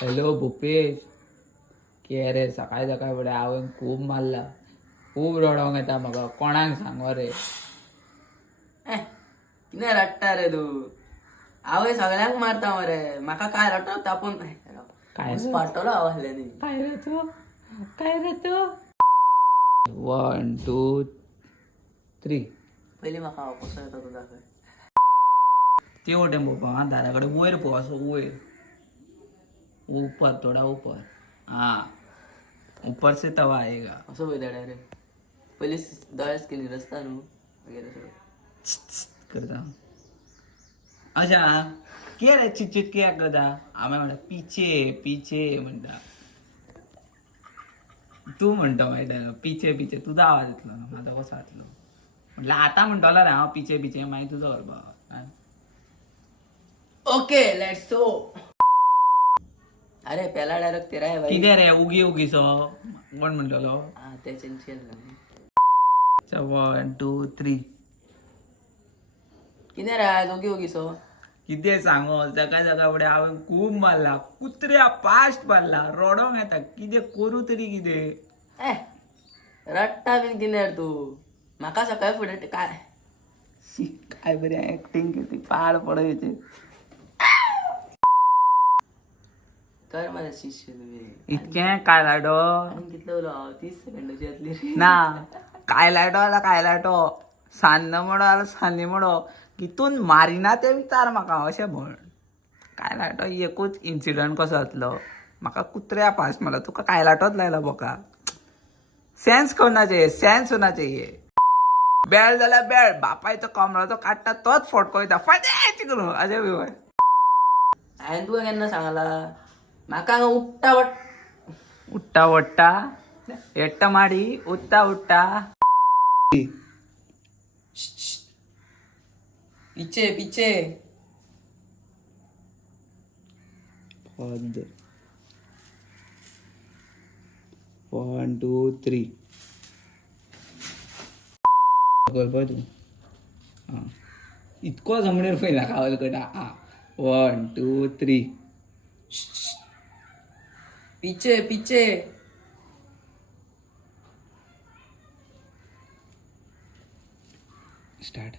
Hello Bhupesh, के रे सकाळी सकाळी फुडें हांवें खूब मारला, खूब रडोंक येता म्हाका. कोणाक सांगो रे? कितें रडटा रे तू? हांव सगळ्यांक मारता मरे. म्हाका काय रडप तापून काय रे? पाठवलो हांव आहल्यानी. काय रे तू? काय रे तू? 1 2 3 पयलीं म्हाका हांव कसो येता तो दाखय. ते वटेन पळोवपा दारा कडेन वयर पळोव, असो वयर ऊपर, थोडा ऊपर. हाँ, ऊपर से तवा आएगा. असो पळयता डायरेक्ट. पयलीं दोळे स्किनी रसता न्हू मागीर असो. करता अच्छा, के रे चिचित कित्याक करता? आम्ही म्हणटा पिचे पिचे म्हणटा. तू म्हणतो माहिती आहे पिचे पिचे, तुझा आवाज येतलो ना, माझा कसो येतलो? म्हटलं आता म्हणटोला ना हांव पिचे पिचे, मागीर तुझो करपा. Okay let's go. अरे पेला डायरेक्ट तेरा है भाई. कितें रे उगी उगीचो कोण म्हणटलो? हां तेचें चिल ना. 1 2 3 कितें रे दोगी ओगीसो? कितें सांगो, सकाळ सकाळ फुडें हांवें खूब मारला, कुत्र्या पास्ट मारला, रडोंक येता. कितें करूं तरी कितें? रडटा बीन कितें रे तू? म्हाका सकाळी फुडें काय काय बरी ऍक्टिंग केली, पाड पडायचे. कर मरे शिष्य तुझे. इतकें काय लाडो आनी कितलो उलो हांव 30 सेकंदाची जातली रे. ना, काय लायटो आला काय लायटो, सान्न म्हणो आला सान्नी म्हणो, कितून मारिना ते विचार म्हाका अशें म्हण. काय लायटो एकूच इन्सिडंट कसो जातलो, म्हाका कुत्र्या पास मला, तुका काय लायटोच लायला बोका. सेन्स करना चाहिए, सेन्स होना चाहिए. बेळ जाल्यार बेळ, बापायचो कमराचो काडटा तोच फटको येता, फाटेच करून अशें बी म्हण. हांवें तुका केन्ना सांगला म्हाका हांगा उठटा उठ्ठा वट्टा एट्टा माडी उठ्ठा उठ्ठा. पिचे पिचे. Father. 1 2 3 कर पळय तू. हां, इतको जमणेर पळय ना खावल कटा. हां, 1 2 3 पिचे पिचे. स्टार्ट.